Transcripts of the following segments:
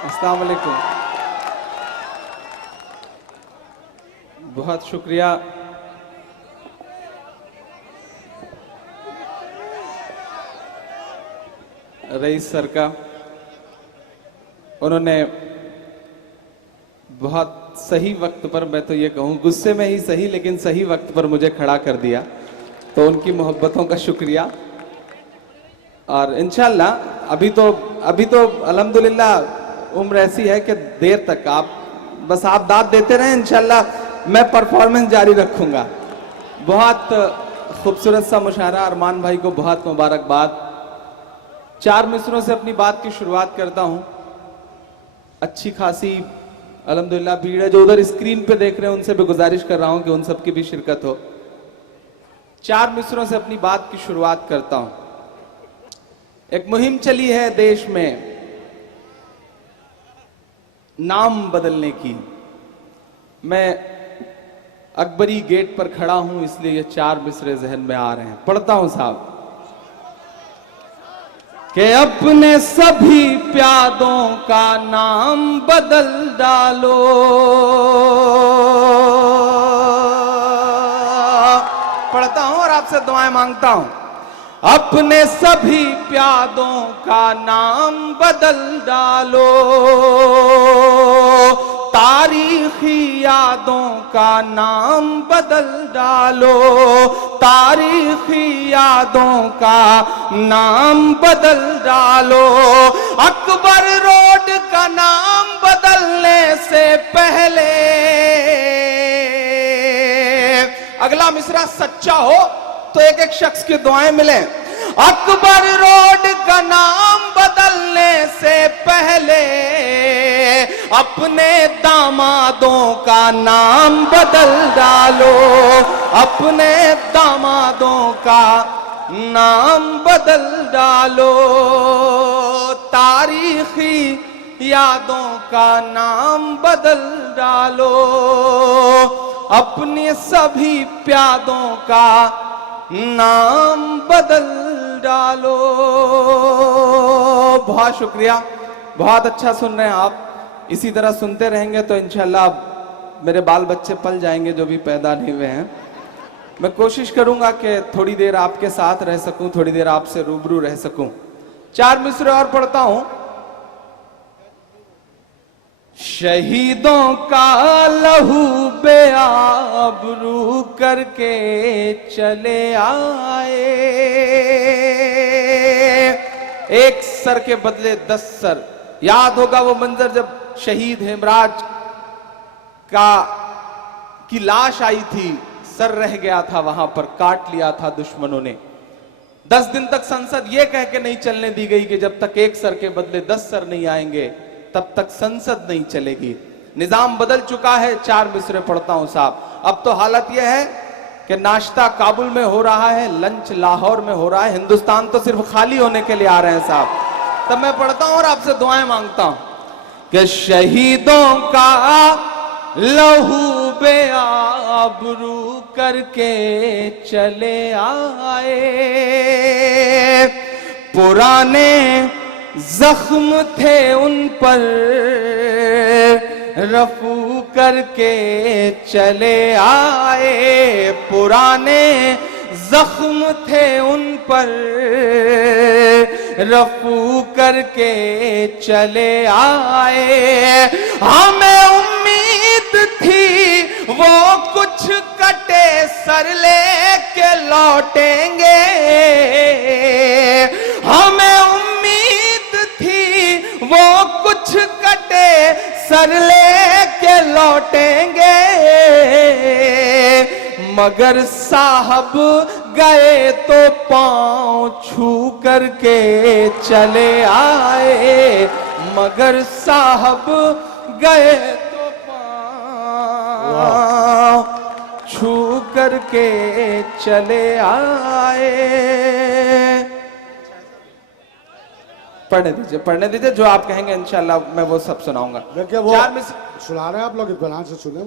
अस्सलाम वालेकुम। बहुत शुक्रिया रईस सर का, उन्होंने बहुत सही वक्त पर, मैं तो ये कहूँ गुस्से में ही सही लेकिन सही वक्त पर मुझे खड़ा कर दिया, तो उनकी मोहब्बतों का शुक्रिया। और इंशाल्लाह अभी तो अल्हम्दुलिल्लाह उम्र ऐसी है कि देर तक आप दाद देते रहें, इंशाल्लाह मैं परफॉर्मेंस जारी रखूंगा। बहुत खूबसूरत सा मुशायरा, अरमान भाई को बहुत मुबारकबाद। 4 मिसरों से अपनी बात की शुरुआत करता हूं। अच्छी खासी अल्हम्दुलिल्लाह भीड़ है, जो उधर स्क्रीन पे देख रहे हैं उनसे भी गुजारिश कर रहा हूं कि उन सबकी भी शिरकत हो। 4 मिसरों से अपनी बात की शुरुआत करता हूं। एक मुहिम चली है देश में नाम बदलने की। मैं अकबरी गेट पर खड़ा हूं, इसलिए ये 4 मिसरे जहन में आ रहे हैं। पढ़ता हूं साहब कि अपने सभी प्यादों का नाम बदल डालो, पढ़ता हूं और आपसे दुआएं मांगता हूं। अपने सभी प्यादों का नाम बदल डालो, तारीखी यादों का नाम बदल डालो, तारीखी यादों का नाम बदल डालो। अकबर रोड का नाम बदलने से पहले, अगला मिसरा सच्चा हो तो एक एक शख्स की दुआएं मिले। अकबर रोड का नाम बदलने से पहले अपने दामादों का नाम बदल डालो, अपने दामादों का नाम बदल डालो, तारीखी यादों का नाम बदल डालो, अपने सभी प्यादों का नाम बदल डालो। बहुत शुक्रिया, बहुत अच्छा सुन रहे हैं आप। इसी तरह सुनते रहेंगे तो इंशाल्लाह मेरे बाल बच्चे पल जाएंगे जो भी पैदा नहीं हुए हैं। मैं कोशिश करूंगा कि थोड़ी देर आपके साथ रह सकूं, थोड़ी देर आपसे रूबरू रह सकूं। 4 मिसरे और पढ़ता हूं। शहीदों का लहू बेआबरू करके चले आए, एक सर के बदले 10 सर। याद होगा वो मंजर जब शहीद हेमराज की लाश आई थी, सर रह गया था वहां पर, काट लिया था दुश्मनों ने। 10 दिन तक संसद ये कह के नहीं चलने दी गई कि जब तक एक सर के बदले 10 सर नहीं आएंगे तब तक संसद नहीं चलेगी। निजाम बदल चुका है। 4 मिसरे पढ़ता हूं साहब। अब तो हालत यह है कि नाश्ता काबुल में हो रहा है, लंच लाहौर में हो रहा है, हिंदुस्तान तो सिर्फ खाली होने के लिए आ रहे हैं साहब। तब मैं पढ़ता हूं और आपसे दुआएं मांगता हूं कि शहीदों का लहू बेआबरू करके चले आए, पुराने जख्म थे उन पर रफू करके चले आए, पुराने जख्म थे उन पर रफू करके चले आए। हमें उम्मीद थी वो कुछ कटे सर लेके लौटेंगे, हमें उम्मीद थी वो कुछ कटे सर लेके लौटेंगे, मगर साहब गए तो पांव छू करके चले आए, मगर साहब गए तो पांव छू करके चले आए। पढ़ने दीजिए जो आप कहेंगे इंशाल्लाह मैं वो सब सुनाऊंगा। देखिए वो सुना रहे हैं आप लोग, इत्मीनान से सुने।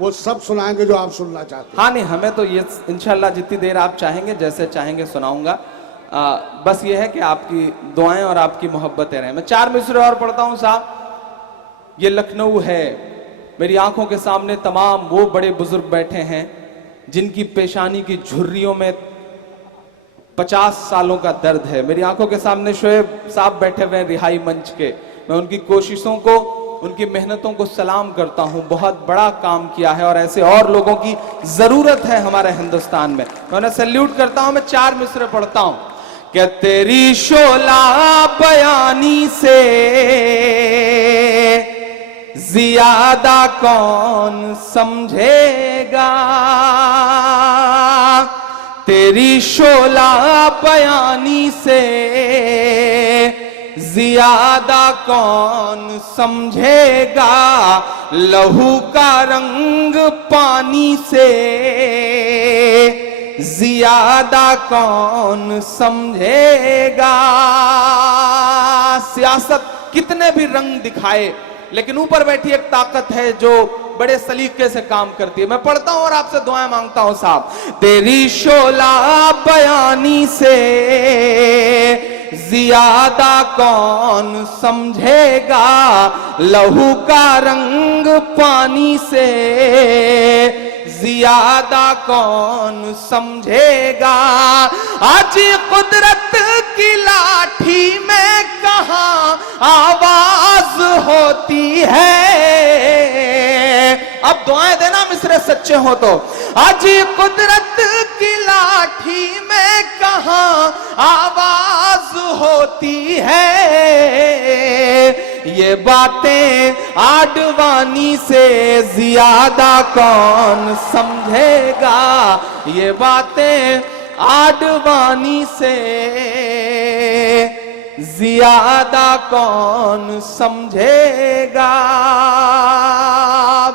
वो सब सुनाएंगे जो आप सुनना चाहते हैं। हाँ नहीं, हमें तो ये इंशाल्लाह जितनी देर आप चाहेंगे जैसे चाहेंगे सुनाऊंगा। बस ये है कि आपकी दुआएं और आपकी मोहब्बतें रहें। मैं 4 मिसरे और पढ़ता हूं साहब। ये लखनऊ है, मेरी आंखों के सामने तमाम वो बड़े बुजुर्ग बैठे हैं जिनकी पेशानी की झुर्रियों में 50 सालों का दर्द है। मेरी आंखों के सामने शोएब साहब बैठे हुए हैं रिहाई मंच के। मैं उनकी कोशिशों को, उनकी मेहनतों को सलाम करता हूं। बहुत बड़ा काम किया है और ऐसे और लोगों की जरूरत है हमारे हिंदुस्तान में। मैं उन्हें सैल्यूट करता हूं। मैं 4 मिसरे पढ़ता हूं। क्या तेरी शोला बयानी से ज्यादा कौन समझेगा, तेरी शोला बयानी से ज्यादा कौन समझेगा, लहू का रंग पानी से ज्यादा कौन समझेगा। सियासत कितने भी रंग दिखाए, लेकिन ऊपर बैठी एक ताकत है जो बड़े सलीके से काम करती है। मैं पढ़ता हूं और आपसे दुआएं मांगता हूं साहब। तेरी शोला बयानी से ज्यादा कौन समझेगा, लहू का रंग पानी से ज्यादा कौन समझेगा। आज कुदरत की लाठी में कहां आवाज होती है। अब दुआएं देना मिसरे सच्चे हो तो। आज कुदरत की लाठी में कहां आवाज होती है। ये बातें आडवाणी से ज्यादा कौन समझेगा, ये बातें आडवाणी से ज्यादा कौन समझेगा।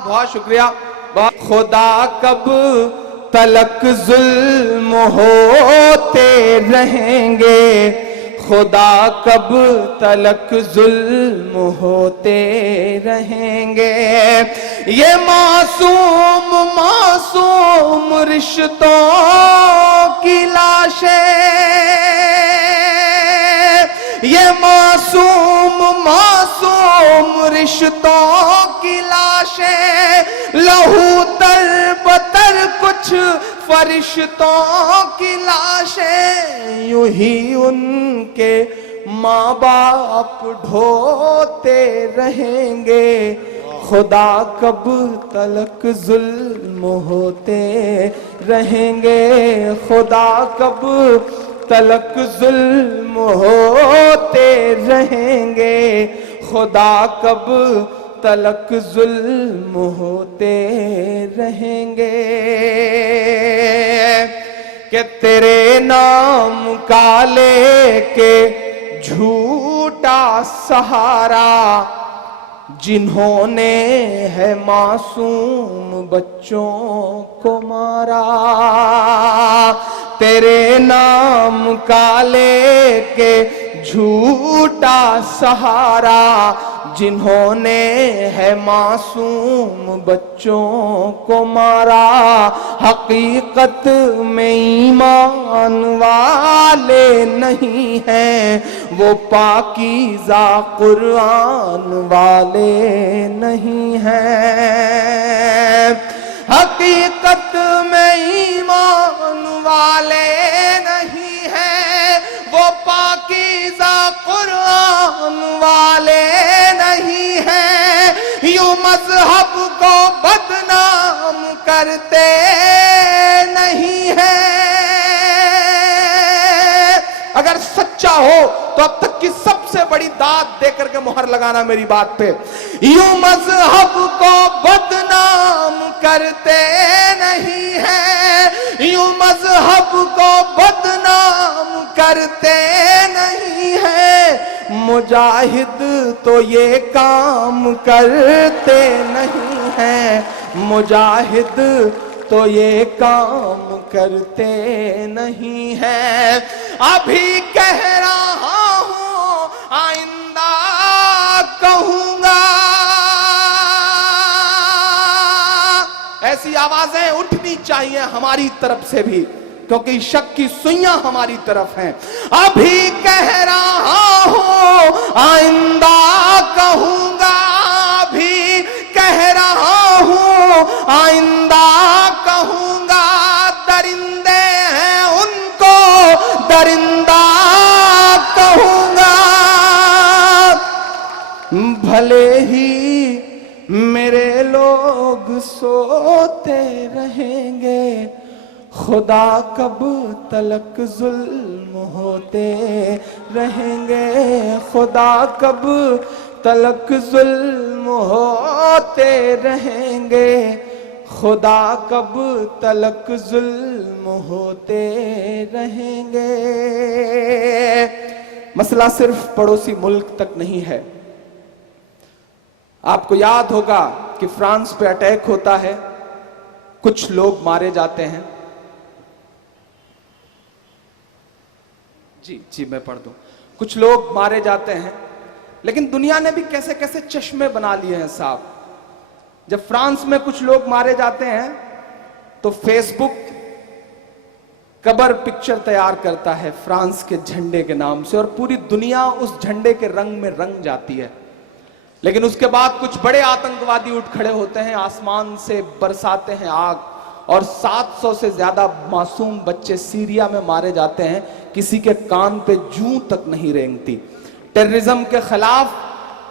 बहुत शुक्रिया। खुदा कब तलक जुल्म होते रहेंगे, खुदा कब तलक जुल्म होते रहेंगे। ये मासूम मासूम रिश्तों की लाशें, ये मासूम मासूम रिश्तों की लाशें, लहू तर बतर कुछ फरिश्तों की लाशें, यूं ही उनके माँ बाप ढोते रहेंगे। खुदा कब तलक जुल्म होते रहेंगे, खुदा कब तलक जुल्म होते रहेंगे, खुदा कब तलक जुल्म होते रहेंगे। कि तेरे नाम का लेके झूठा सहारा, जिन्होंने है मासूम बच्चों को मारा। तेरे नाम का लेके झूठा सहारा, जिन्होंने है मासूम बच्चों को मारा। हकीकत में ईमान वाले नहीं हैं, वो पाकीज़ा कुरान वाले नहीं हैं। हकीकत में ईमान वाले नहीं हैं, वो पाकीज़ा कुरान वाले नहीं हैं। यूं मजहब को बदनाम करते नहीं हैं। अगर सच्चा हो तो अब तक की सबसे बड़ी दाद देकर के मुहर लगाना मेरी बात पे। यूं मजहब को बदनाम करते नहीं हैं, यूं मजहब को बदनाम करते नहीं हैं। मुजाहिद तो ये काम करते नहीं हैं, मुजाहिद तो ये काम करते नहीं हैं। अभी कह रहा हूं आइंदा कहूंगा। ऐसी आवाजें उठनी चाहिए हमारी तरफ से भी क्योंकि शक की सुइयां हमारी तरफ हैं। अभी कह रहा हूं आइंदा कहूंगा, अभी कह रहा हूं आइंदा कहूंगा, दरिंदे हैं उनको दरिंदा कहूंगा। भले ही मेरे लोग सोते रहेंगे, खुदा कब तलक जुल्म होते रहेंगे, खुदा कब तलक जुल्म होते रहेंगे, खुदा कब तलक जुल्म होते रहेंगे। मसला सिर्फ पड़ोसी मुल्क तक नहीं है। आपको याद होगा कि फ्रांस पे अटैक होता है, कुछ लोग मारे जाते हैं। जी मैं पढ़ दूं। कुछ लोग मारे जाते हैं, लेकिन दुनिया ने भी कैसे कैसे चश्मे बना लिए हैं साहब। जब फ्रांस में कुछ लोग मारे जाते हैं तो फेसबुक कबर पिक्चर तैयार करता है फ्रांस के झंडे के नाम से, और पूरी दुनिया उस झंडे के रंग में रंग जाती है। लेकिन उसके बाद कुछ बड़े आतंकवादी उठ खड़े होते हैं, आसमान से बरसाते हैं आग, और 700 से ज्यादा मासूम बच्चे सीरिया में मारे जाते हैं, किसी के कान पे जूं तक नहीं रेंगती। टेररिज्म के खिलाफ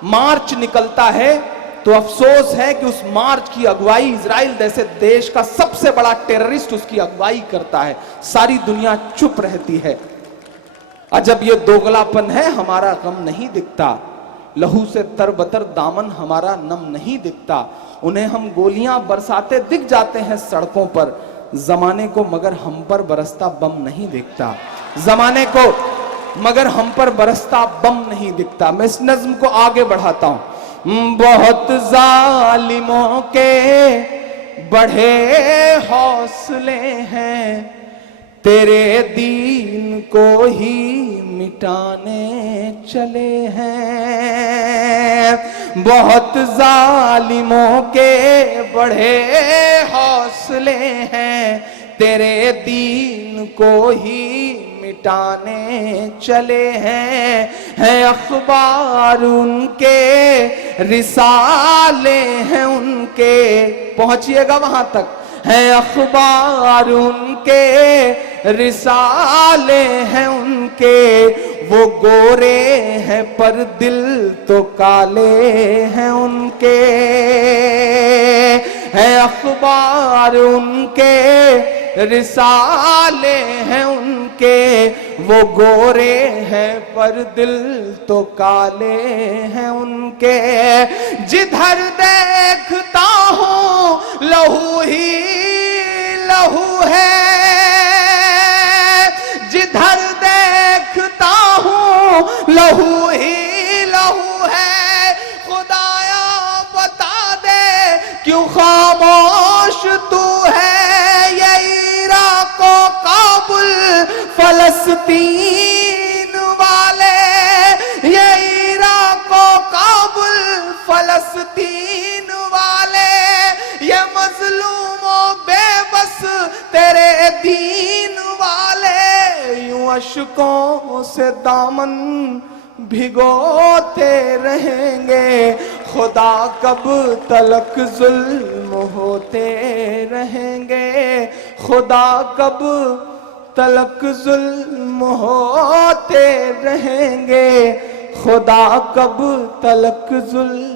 मार्च निकलता है तो अफसोस है कि उस मार्च की अगुवाई इजराइल जैसे देश का सबसे बड़ा टेररिस्ट उसकी अगुवाई करता है। सारी दुनिया चुप रहती है। अजब ये दोगलापन है, हमारा गम नहीं दिखता, लहू से तरबतर दामन हमारा नम नहीं दिखता। उन्हें हम गोलियां बरसाते दिख जाते हैं सड़कों पर, जमाने को मगर हम पर बरसता बम नहीं दिखता, जमाने को मगर हम पर बरसता बम नहीं दिखता। मैं इस नज्म को आगे बढ़ाता हूं। बहुत जालिमों के बढ़े हौसले हैं, तेरे दीन को ही मिटाने चले हैं। बहुत जालिमों के बढ़े हौसले हैं, तेरे दीन को ही मिटाने चले हैं अखबार उनके, रिसाले हैं उनके, पहुंचिएगा वहां तक, हैं अखबार उनके, रिसाले हैं उनके, वो गोरे हैं पर दिल तो काले हैं उनके, हैं अखबार उनके, रिसाले हैं उनके, वो गोरे हैं पर दिल तो काले हैं उनके। जिधर देखता हूं लहू ही लहू है, जिधर देखता हूं लहू ही लहू है। खुदाया बता दे क्यों खामोश तू है, ये इराक और काबुल फलस्तीन वाले, ये इराक और काबुल फलस्तीन वाले, ये मजलूमों बेबस तेरे दीन वाले, यूं अशकों से दामन भिगोते रहेंगे, खुदा कब तलक जुल्म होते रहेंगे, खुदा कब तलक जुल्म होते रहेंगे, खुदा कब तलक जुल्म